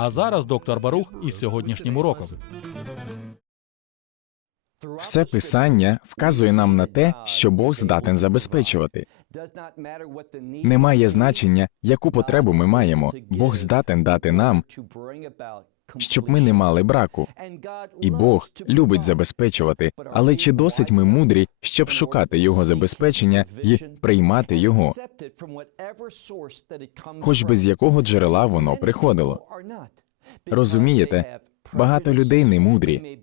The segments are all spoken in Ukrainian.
А зараз доктор Барух із сьогоднішнім уроком. Все писання вказує нам на те, що Бог здатен забезпечувати. Немає значення, яку потребу ми маємо. Бог здатен дати нам, щоб ми не мали браку. І Бог любить забезпечувати, але чи досить ми мудрі, щоб шукати його забезпечення і приймати його, хоч би з якого джерела воно приходило? Розумієте, багато людей не мудрі,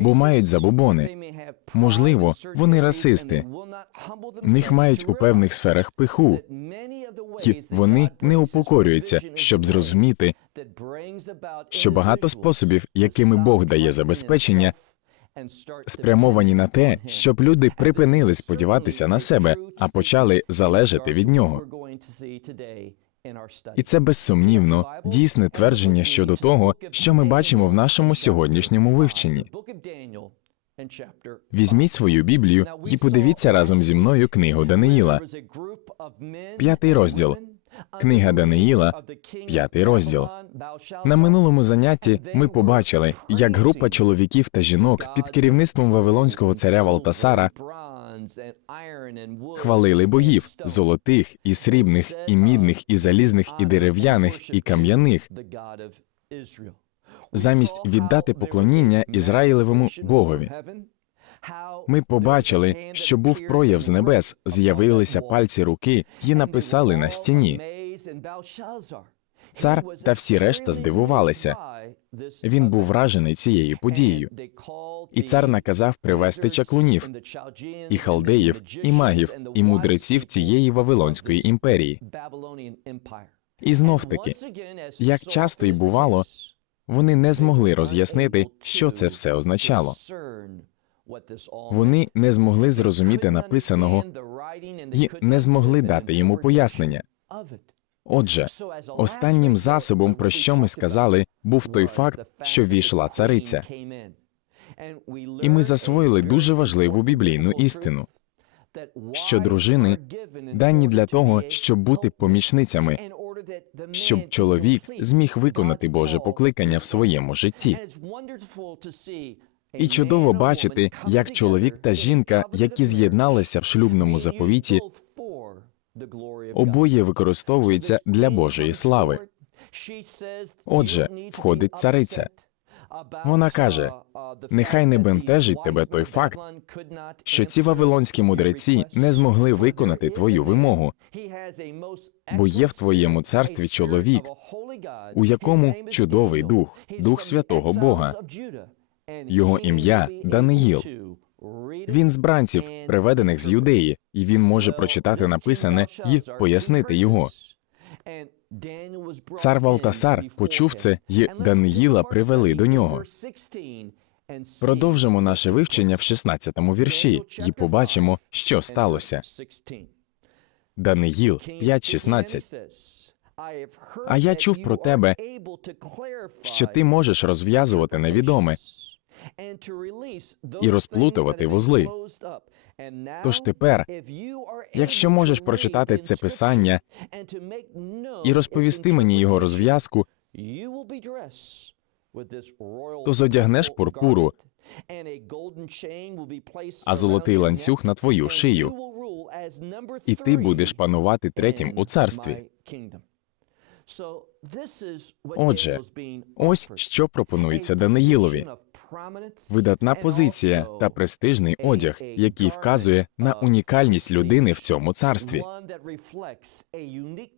бо мають забобони. Можливо, вони расисти. В них мають у певних сферах пиху, і вони не упокорюються, щоб зрозуміти, що багато способів, якими Бог дає забезпечення, спрямовані на те, щоб люди припинили сподіватися на себе, а почали залежати від нього. І це безсумнівно дійсне твердження щодо того, що ми бачимо в нашому сьогоднішньому вивченні. Візьміть свою Біблію і подивіться разом зі мною книгу Даниїла, п'ятий розділ. Книга Даниїла, п'ятий розділ. На минулому занятті ми побачили, як група чоловіків та жінок під керівництвом вавилонського царя Валтасара хвалили богів золотих і срібних, і мідних, і залізних, і дерев'яних, і кам'яних, замість віддати поклоніння Ізраїлевому Богові. Ми побачили, що був прояв з небес, з'явилися пальці руки і написали на стіні. Цар та всі решта здивувалися. Він був вражений цією подією. І цар наказав привести чаклунів, і халдеїв, і магів, і мудреців цієї Вавилонської імперії. І знов таки, як часто й бувало, вони не змогли роз'яснити, що це все означало. Вони не змогли зрозуміти написаного і не змогли дати йому пояснення. Отже, останнім засобом, про що ми сказали, був той факт, що війшла цариця. І ми засвоїли дуже важливу біблійну істину, що дружини дані для того, щоб бути помічницями, щоб чоловік зміг виконати Боже покликання в своєму житті. І чудово бачити, як чоловік та жінка, які з'єдналися в шлюбному заповіті, обоє використовуються для Божої слави. Отже, входить цариця. Вона каже: нехай не бентежить тебе той факт, що ці вавилонські мудреці не змогли виконати твою вимогу, бо є в твоєму царстві чоловік, у якому чудовий дух, дух святого Бога. Його ім'я Даниїл. Він з бранців, приведених з юдеї, і він може прочитати написане і пояснити його. Цар Валтасар почув це, і Даниїла привели до нього. Продовжимо наше вивчення в 16-му вірші і побачимо, що сталося. Даниїл 5.16. А я чув про тебе, що ти можеш розв'язувати невідоме і розплутувати вузли. Тож тепер, якщо можеш прочитати це писання і розповісти мені його розв'язку, то зодягнеш пурпуру, а золотий ланцюг на твою шию, і ти будеш панувати третім у царстві. Отже, ось що пропонується Даниїлові. Видатна позиція та престижний одяг, який вказує на унікальність людини в цьому царстві.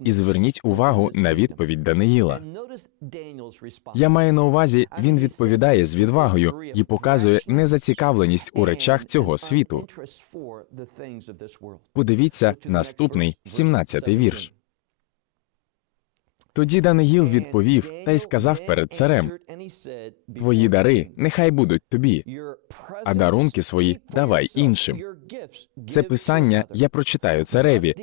І зверніть увагу на відповідь Даниїла. Я маю на увазі, він відповідає з відвагою і показує незацікавленість у речах цього світу. Подивіться наступний 17-й вірш. Тоді Даниїл відповів та й сказав перед царем: Твої дари нехай будуть тобі, а дарунки свої давай іншим. Це писання я прочитаю цареві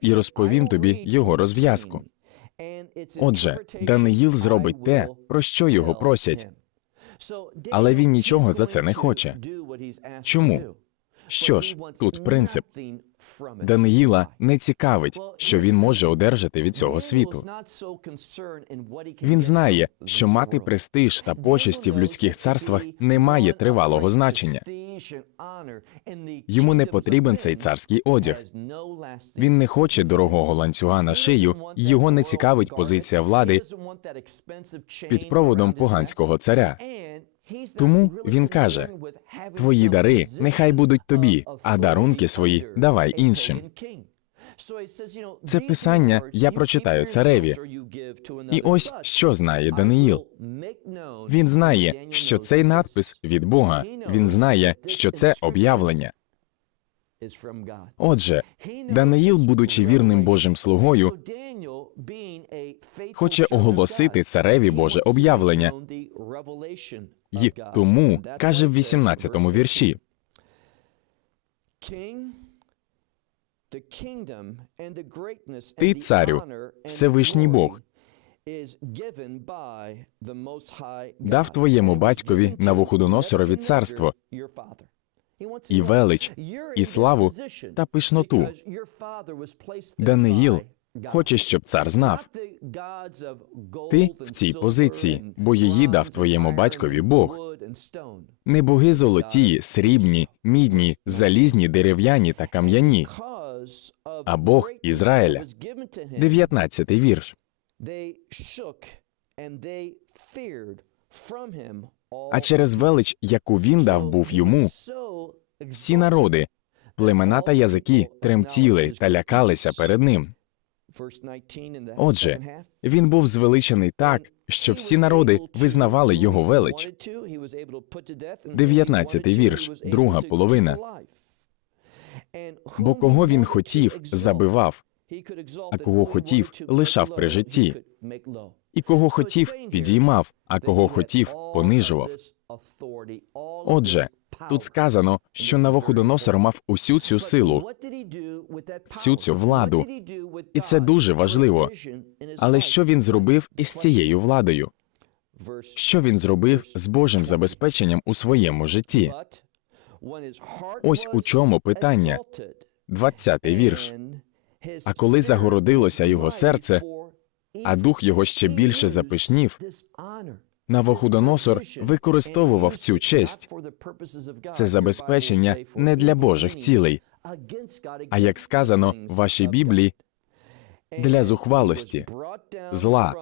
і розповім тобі його розв'язку. Отже, Даниїл зробить те, про що його просять. Але він нічого за це не хоче. Чому? Що ж, тут принцип. Даниїла не цікавить, що він може одержати від цього світу. Він знає, що мати престиж та почесті в людських царствах не має тривалого значення. Йому не потрібен цей царський одяг. Він не хоче дорогого ланцюга на шию, його не цікавить позиція влади під проводом поганського царя. Тому він каже: Твої дари нехай будуть тобі, а дарунки свої давай іншим. Це писання я прочитаю цареві. І ось що знає Даниїл. Він знає, що цей надпис від Бога. Він знає, що це об'явлення. Отже, Даниїл, будучи вірним Божим слугою, хоче оголосити цареві Боже об'явлення. І тому каже в 18-му вірші: Ти, царю, Всевишній Бог, дав твоєму батькові Навуходоносорові царство і велич, і славу та пишноту. Даниїл хоче, щоб цар знав. Ти в цій позиції, бо її дав твоєму батькові Бог. Не боги золоті, срібні, мідні, залізні, дерев'яні та кам'яні, а Бог Ізраїля. 19-й вірш. А через велич, яку він дав був йому, всі народи, племена та язики тремтіли та лякалися перед ним. Отже, Він був звеличений так, що всі народи визнавали його велич. 19-й вірш, друга половина. Бо кого він хотів, забивав, а кого хотів, лишав при житті. І кого хотів, підіймав, а кого хотів, понижував. Отже, тут сказано, що Навуходоносор мав усю цю силу, всю цю владу. і це дуже важливо. Але що він зробив із цією владою? Що він зробив з Божим забезпеченням у своєму житті? Ось у чому питання. 20-й вірш. А коли загородилося його серце, а дух його ще більше запишнів, Навуходоносор використовував цю честь. Це забезпечення не для Божих цілей, а як сказано в вашій Біблії, для зухвалості, зла,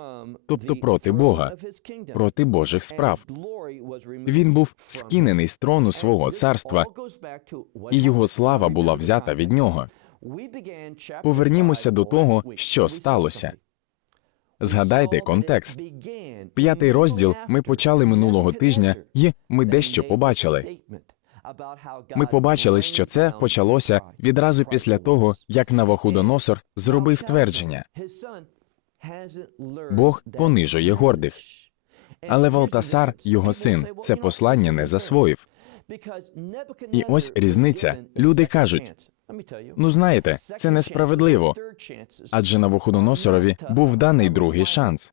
тобто проти Бога, проти Божих справ. Він був скинений з трону свого царства, і його слава була взята від нього. Повернімося до того, що сталося. Згадайте контекст. П'ятий розділ ми почали минулого тижня, і ми дещо побачили. Ми побачили, що це почалося відразу після того, як Навуходоносор зробив твердження. Бог понижує гордих. Але Валтасар, його син, це послання не засвоїв. І ось різниця. Люди кажуть: Ну знаєте, це несправедливо, адже Навуходоносорові був даний другий шанс.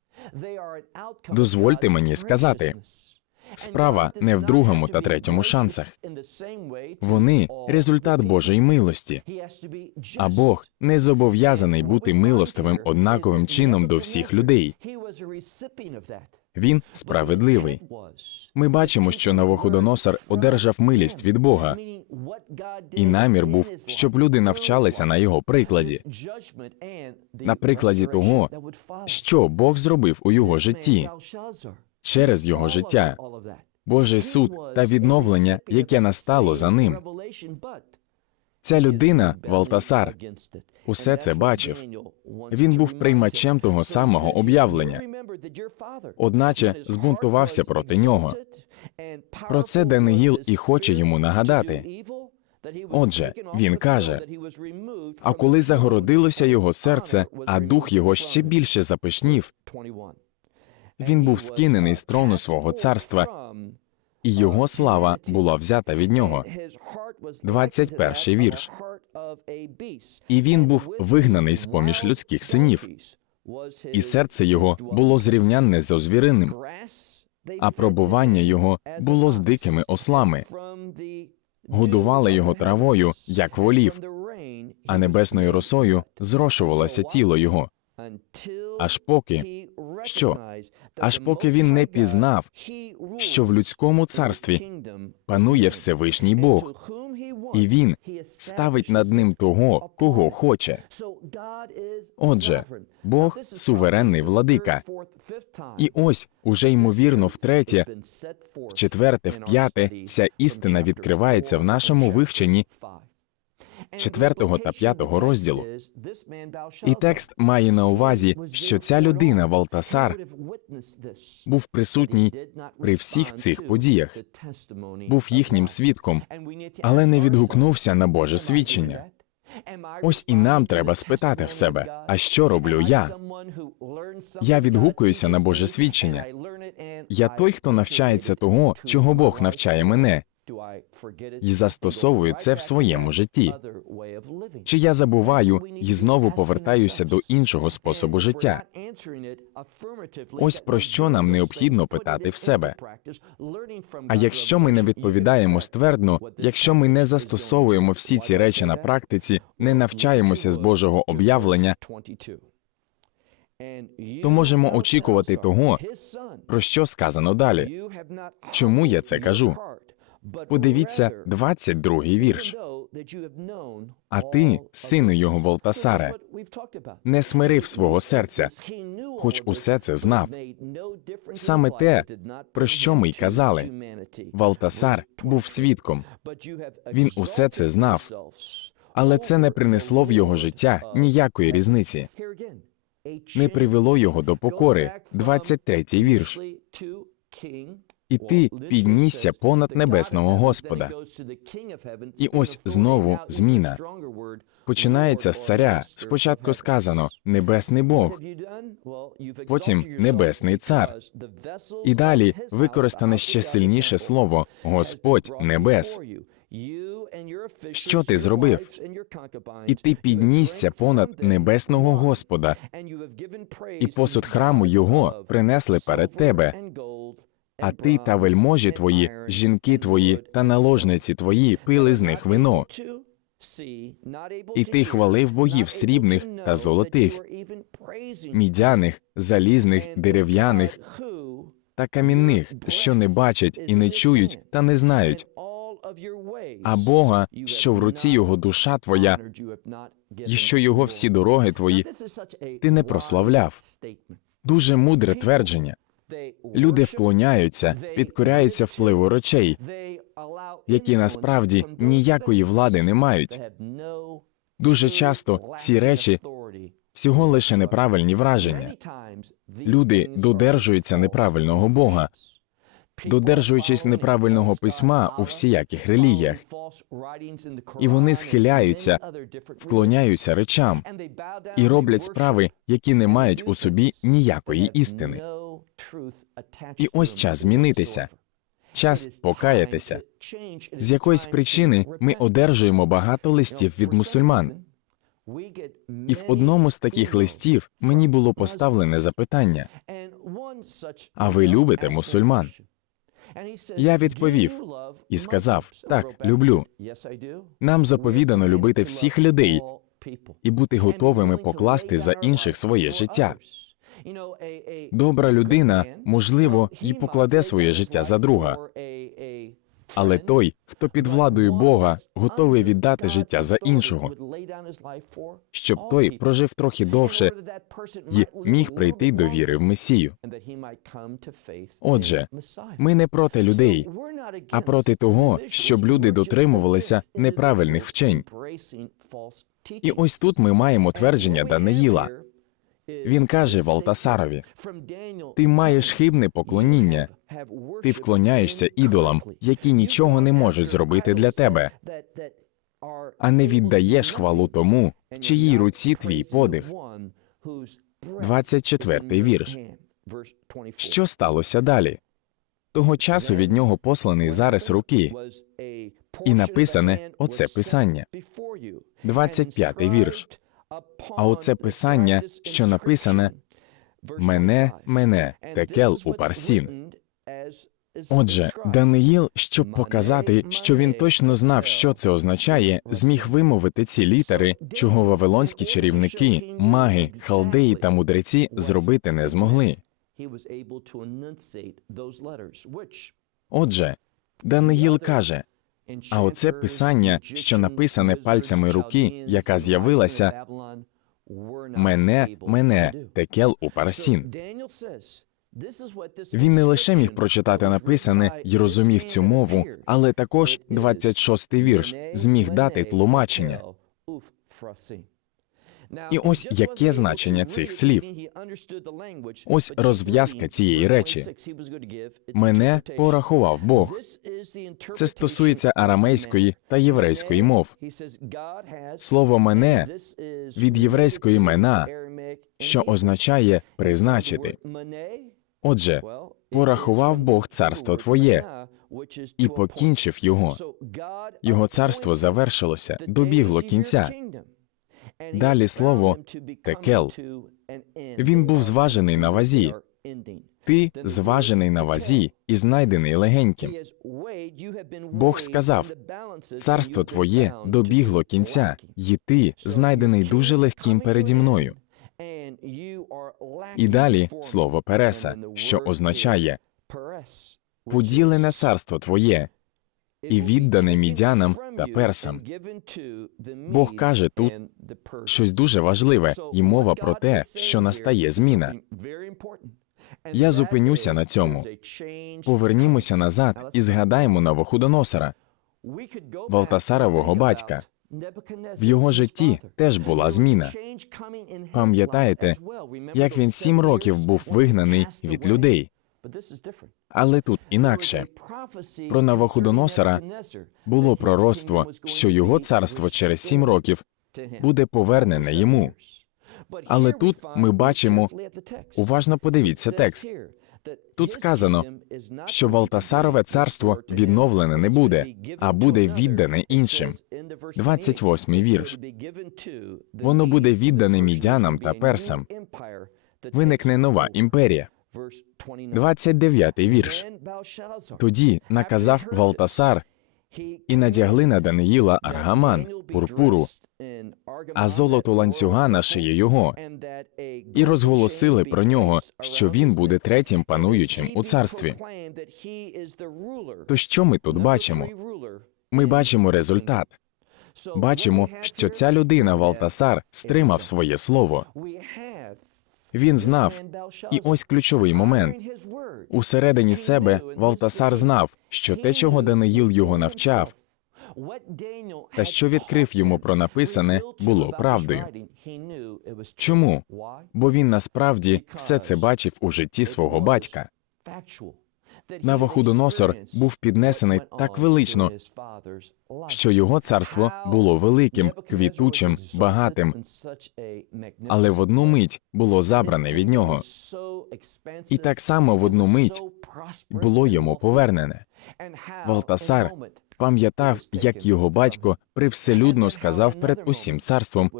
Дозвольте мені сказати. Справа не в другому та третьому шансах. Вони результат Божої милості, а Бог не зобов'язаний бути милостивим однаковим чином до всіх людей. Він справедливий. Ми бачимо, що Навуходоносор одержав милість від Бога, і намір був, щоб люди навчалися на його прикладі, на прикладі того, що Бог зробив у його житті через його життя, Божий суд та відновлення, яке настало за ним. Ця людина, Валтасар, усе це бачив. Він був приймачем того самого об'явлення, одначе збунтувався проти нього. Про це Даниїл і хоче йому нагадати. Отже, він каже, А коли загородилося його серце, а дух його ще більше запишнів, він був скинений з трону свого царства, і його слава була взята від нього. 21 вірш. І він був вигнаний з поміж людських синів, і серце його було зрівнянне з озвіринним, а пробування його було з дикими ослами. Годували його травою, як волів, а небесною росою зрошувалося тіло його. Аж поки що? Аж поки він не пізнав, що в людському царстві панує Всевишній Бог, і він ставить над ним того, кого хоче. Отже, Бог суверенний владика. І ось уже ймовірно втретє, в четверте, в п'яте ця істина відкривається в нашому вивченні четвертого та п'ятого розділу. І текст має на увазі, що ця людина Валтасар був присутній при всіх цих подіях, був їхнім свідком, але не відгукнувся на Боже свідчення. Ось і нам треба спитати в себе: а що роблю я? Я відгукуюся на Боже свідчення. Я той, хто навчається того, чого Бог навчає мене, і застосовую це в своєму житті. Чи я забуваю і знову повертаюся до іншого способу життя? Ось про що нам необхідно питати в себе. А якщо ми не відповідаємо ствердно, якщо ми не застосовуємо всі ці речі на практиці, не навчаємося з Божого об'явлення, то можемо очікувати того, про що сказано далі. Чому я це кажу? Подивіться 22-й вірш. А ти, сину його Волтасаре, не смирив свого серця, хоч усе це знав. Саме те, про що ми й казали. Валтасар був свідком. Він усе це знав, але це не принесло в його життя ніякої різниці. Не привело його до покори. 23-й вірш. І ти піднісся понад небесного Господа. І ось знову зміна. Починається з царя. Спочатку сказано небесний Бог, потім небесний цар. І далі використане ще сильніше слово Господь небес. Що ти зробив? І ти піднісся понад небесного Господа, і посуд храму його принесли перед тебе. А ти та вельможі твої, жінки твої та наложниці твої пили з них вино. І ти хвалив богів срібних та золотих, мідяних, залізних, дерев'яних та камінних, що не бачать і не чують та не знають. А Бога, що в руці його душа твоя, і що його всі дороги твої, ти не прославляв. Дуже мудре твердження. Люди вклоняються, підкоряються впливу речей, які насправді ніякої влади не мають. Дуже часто ці речі всього лише неправильні враження. Люди додержуються неправильного Бога, додержуючись неправильного письма у всіяких релігіях, і вони схиляються, вклоняються речам і роблять справи, які не мають у собі ніякої істини. І ось час змінитися, час покаятися. З якоїсь причини ми одержуємо багато листів від мусульман. І в одному з таких листів мені було поставлене запитання: А ви любите мусульман? я відповів і сказав: так, люблю. Нам заповідано любити всіх людей і бути готовими покласти за інших своє життя. Добра людина, можливо, і покладе своє життя за друга, але той, хто під владою Бога готовий віддати життя за іншого, щоб той прожив трохи довше і міг прийти до віри в Месію. Отже, ми не проти людей, а проти того, щоб люди дотримувалися неправильних вчень. І ось тут ми маємо твердження Даниїла. Він каже Валтасарові: ти маєш хибне поклоніння, ти вклоняєшся ідолам, які нічого не можуть зробити для тебе. а не віддаєш хвалу тому, в чиїй руці твій подих. 24-й вірш. Що сталося далі? Того часу від нього посланий зарис руки, і написане оце писання. 25-й вірш. А оце писання, що написане «Мене, мене, текел у парсін». Отже, Даниїл, щоб показати, що він точно знав, що це означає, зміг вимовити ці літери, чого вавилонські чарівники, маги, халдеї та мудреці зробити не змогли. Отже, Даниїл каже: а оце писання, що написане пальцями руки, яка з'явилася, мене, мене, текел у парасін. Він не лише міг прочитати написане і розумів цю мову, але також 26-й вірш зміг дати тлумачення. І ось яке значення цих слів. Ось розв'язка цієї речі. Мене порахував Бог. Це стосується арамейської та єврейської мов. Слово мене від єврейської мена, що означає призначити. Отже, порахував Бог царство твоє і покінчив його. Його царство завершилося, добігло кінця. Далі слово «текел». Він був зважений на вазі. Ти зважений на вазі і знайдений легеньким. Бог сказав: Царство твоє добігло кінця, і ти знайдений дуже легким переді мною. І далі слово переса, що означає поділене царство твоє і віддане мідянам та персам. Бог каже тут щось дуже важливе, і мова про те, що настає зміна. Я зупинюся на цьому. Повернімося назад і згадаємо Навуходоносора, Валтасарового батька. В його житті теж була зміна. Пам'ятаєте, як він сім років був вигнаний від людей. Але тут інакше. Про Навуходоносора було пророцтво, що його царство через сім років буде повернене йому. Але тут ми бачимо, уважно подивіться текст. Тут сказано, що Валтасарове царство відновлене не буде, а буде віддане іншим. 28-й вірш. Воно буде віддане мідянам та персам. Виникне нова імперія. 29-й вірш. Тоді наказав Валтасар і надягли на Даниїла аргаман, пурпуру, а золото ланцюга на шиї його, і розголосили про нього, що він буде третім пануючим у царстві. То що ми тут бачимо? Ми бачимо результат. Бачимо, що ця людина Валтасар стримав своє слово. Він знав, і ось ключовий момент. Усередині себе Валтасар знав, що те, чого Даниїл його навчав, та що відкрив йому про написане, було правдою. Чому? Бо він насправді все це бачив у житті свого батька. Навуходоносор був піднесений так велично, що його царство було великим, квітучим, багатим, але в одну мить було забране від нього. І так само в одну мить було йому повернене. Валтасар пам'ятав, як його батько привселюдно сказав перед усім царством,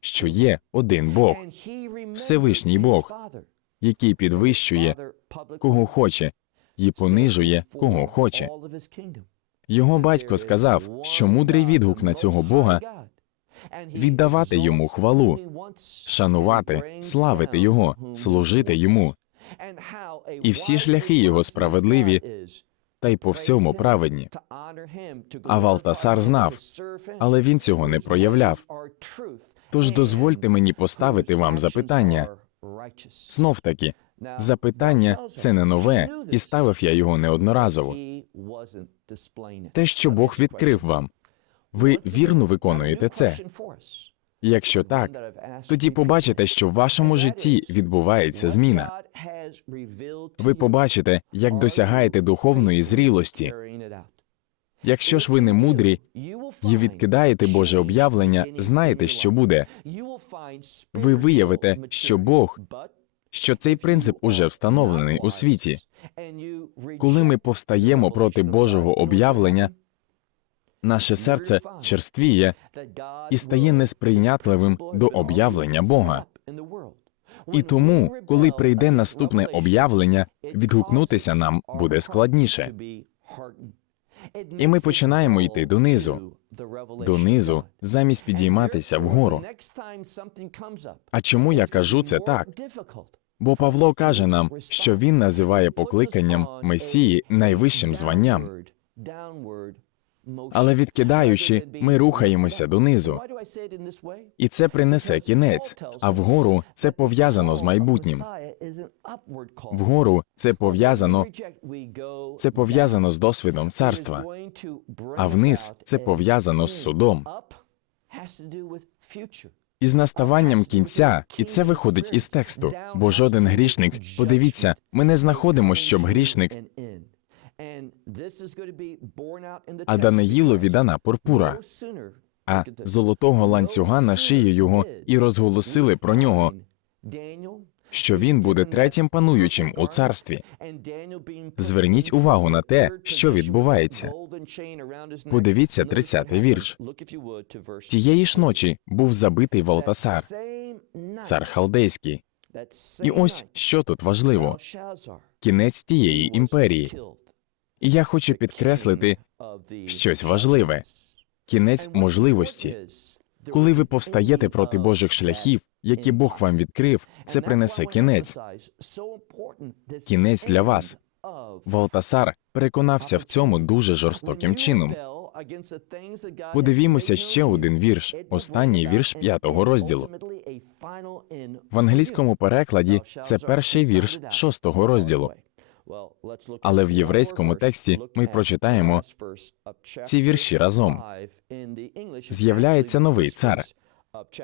що є один Бог, Всевишній Бог, який підвищує кого хоче і понижує кого хоче. Його батько сказав, що мудрий відгук на цього Бога віддавати йому хвалу, шанувати, славити його, служити йому, і всі шляхи його справедливі та й по всьому праведні. А Валтасар знав, але він цього не проявляв. Тож дозвольте мені поставити вам запитання. Знов таки, запитання це не нове, і ставив я його неодноразово. Те, що Бог відкрив вам, ви вірно виконуєте це. Якщо так, тоді побачите, що в вашому житті відбувається зміна. Ви побачите, як досягаєте духовної зрілості, Якщо ж ви не мудрі і відкидаєте Боже об'явлення, знаєте, що буде. Ви виявите, що Бог, що цей принцип уже встановлений у світі. Коли ми повстаємо проти Божого об'явлення, наше серце черствіє і стає несприйнятливим до об'явлення Бога. І тому, коли прийде наступне об'явлення, відгукнутися нам буде складніше. І ми починаємо йти донизу, донизу, замість підійматися вгору. А чому я кажу це так? Бо Павло каже нам, що він називає покликанням Месії найвищим званням. Але відкидаючи, ми рухаємося донизу, і це принесе кінець. А вгору це пов'язано з майбутнім. Вгору це пов'язано, це пов'язано з досвідом царства, а вниз це пов'язано з судом. З наставанням кінця, і це виходить із тексту. Бо жоден грішник, подивіться, ми не знаходимо, щоб грішник, а Даниїлові дана пурпура, а золотого ланцюга на шию його, і розголосили про нього, що він буде третім пануючим у царстві. Зверніть увагу на те, що відбувається. Подивіться 30-й вірш. Тієї ж ночі був забитий Валтасар, цар халдейський. І ось що тут важливо: кінець тієї імперії. І я хочу підкреслити щось важливе кінець можливості. Коли ви повстаєте проти Божих шляхів, які Бог вам відкрив, це принесе кінець. Кінець для вас. Валтасар переконався в цьому дуже жорстоким чином. Подивімося ще один вірш, останній вірш п'ятого розділу. В англійському перекладі це перший вірш шостого розділу. Але в єврейському тексті ми прочитаємо ці вірші разом. З'являється новий цар,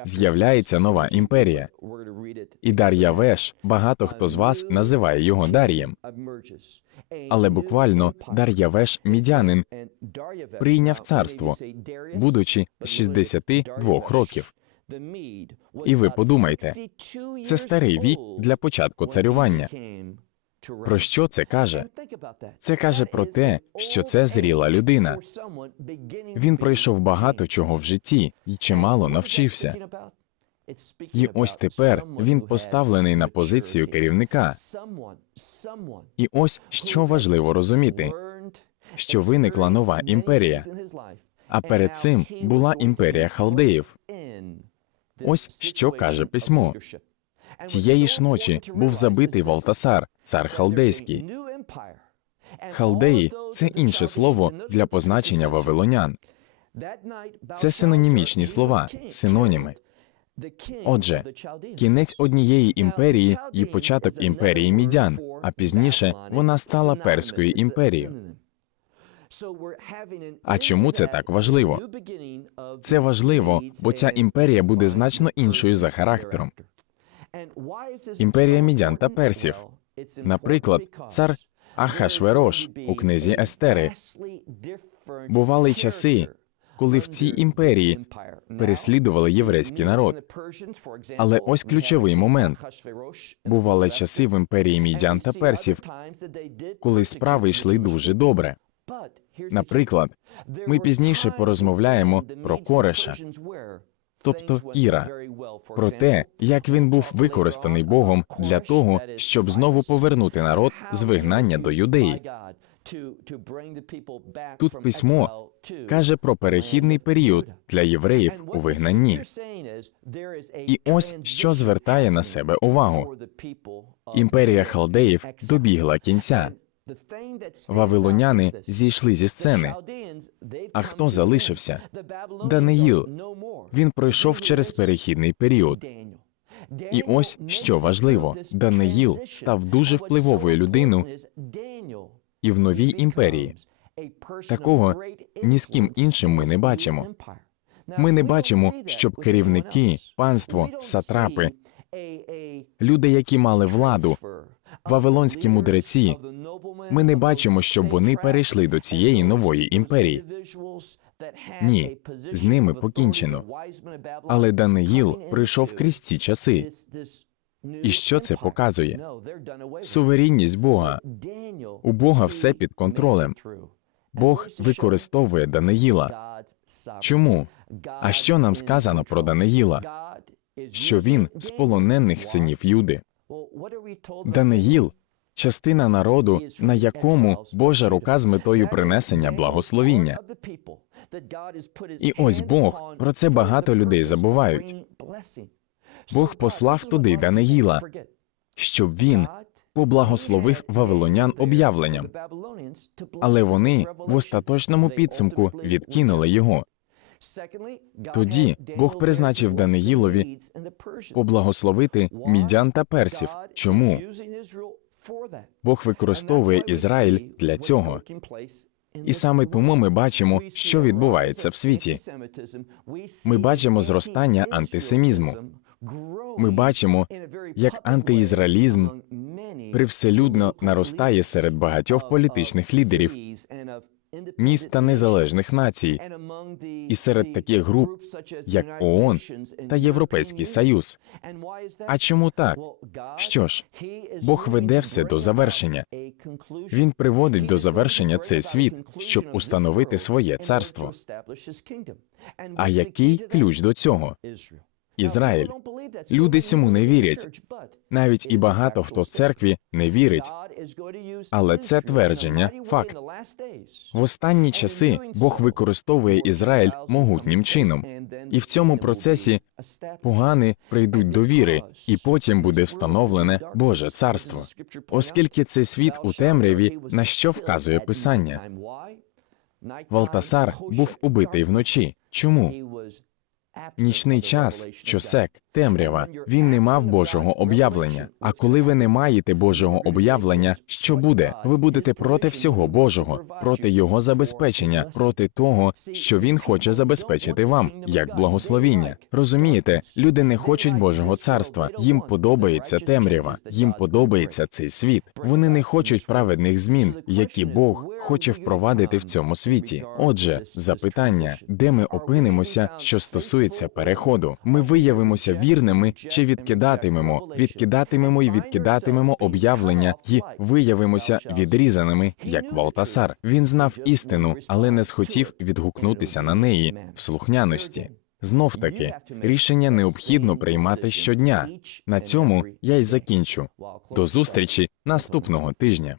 з'являється нова імперія. І Дар'явеш, багато хто з вас називає його Дар'єм. Але буквально Дар'явеш мідянин прийняв царство, будучи 62 років. І ви подумайте, це старий вік для початку царювання. Про що це каже? Це каже про те, що це зріла людина. Він пройшов багато чого в житті і чимало навчився. І ось тепер він поставлений на позицію керівника. І ось що важливо розуміти, що виникла нова імперія. А перед цим була імперія халдеїв. Ось що каже письмо. Тієї ж ночі був забитий Валтасар, цар халдейський. Халдеї це інше слово для позначення вавилонян. Це синонімічні слова, синоніми. Отже, кінець однієї імперії і початок імперії мідян, а пізніше вона стала перською імперією. А чому це так важливо? Це важливо, бо ця імперія буде значно іншою за характером. Імперія мідян та персів. Наприклад, цар Ахашверош у книзі Естери. Бували часи, коли в цій імперії переслідували єврейський народ. Але ось ключовий момент. Бували часи в імперії мідян та персів, коли справи йшли дуже добре. Наприклад, ми пізніше порозмовляємо про Кореша, тобто Кіра, про те, як він був використаний Богом для того, щоб знову повернути народ з вигнання до юдеї. Тут письмо Каже про перехідний період для євреїв у вигнанні. І ось що звертає на себе увагу. Імперія халдеїв добігла кінця. Вавилоняни зійшли зі сцени. А хто залишився? Даниїл. Він пройшов через перехідний період. І ось що важливо: Даниїл став дуже впливовою людиною і в новій імперії. Такого ні з ким іншим ми не бачимо. Ми не бачимо, щоб керівники, панство, сатрапи, люди, які мали владу, вавилонські мудреці, Ми не бачимо, щоб вони перейшли до цієї нової імперії. Ні, з ними покінчено. Але Даниїл прийшов крізь ці часи. І що це показує? Суверенність Бога. У Бога все під контролем. Бог використовує Даниїла. Чому? А що нам сказано про Даниїла? Що він з полонених синів Юди. Даниїл частина народу, на якому Божа рука з метою принесення благословіння. І ось Бог, про це багато людей забувають. Бог послав туди Даниїла, щоб він поблагословив вавилонян об'явленням, але вони в остаточному підсумку відкинули його. Тоді Бог призначив Даниїлові Поблагословити мідян та персів. Чому? Бог використовує Ізраїль для цього. І саме тому ми бачимо, що відбувається в світі. Ми бачимо зростання антисемізму. Ми бачимо, як антиізраїлізм привселюдно наростає серед багатьох політичних лідерів, міст та незалежних націй, і серед таких груп, як ООН та Європейський Союз. А чому так? Що ж, Бог веде все до завершення. Він приводить до завершення цей світ, щоб установити своє царство. А який ключ до цього? Ізраїль. Люди цьому не вірять. Навіть і багато хто в церкві не вірить. Але це твердження факт. В останні часи Бог використовує Ізраїль могутнім чином, і в цьому процесі погани прийдуть до віри, і потім буде встановлене Боже царство. Оскільки цей світ у темряві, на що вказує Писання? Валтасар був убитий вночі. Чому? Нічний час, чосек, темрява, він не мав Божого об'явлення. А коли ви не маєте Божого об'явлення, що буде? Ви будете проти всього Божого, проти його забезпечення, проти того, що він хоче забезпечити вам, як благословіння. Розумієте, люди не хочуть Божого царства. Їм подобається темрява, їм подобається цей світ. Вони не хочуть праведних змін, які Бог хоче впровадити в цьому світі. Отже, запитання, де ми опинимося, що стосується переходу, ми виявимося вірними чи відкидатимемо, відкидатимемо і відкидатимемо об'явлення і виявимося відрізаними, як Валтасар. Він знав істину, але не схотів відгукнутися на неї в слухняності. Знов таки, рішення необхідно приймати щодня. На цьому я й закінчу. До зустрічі наступного тижня.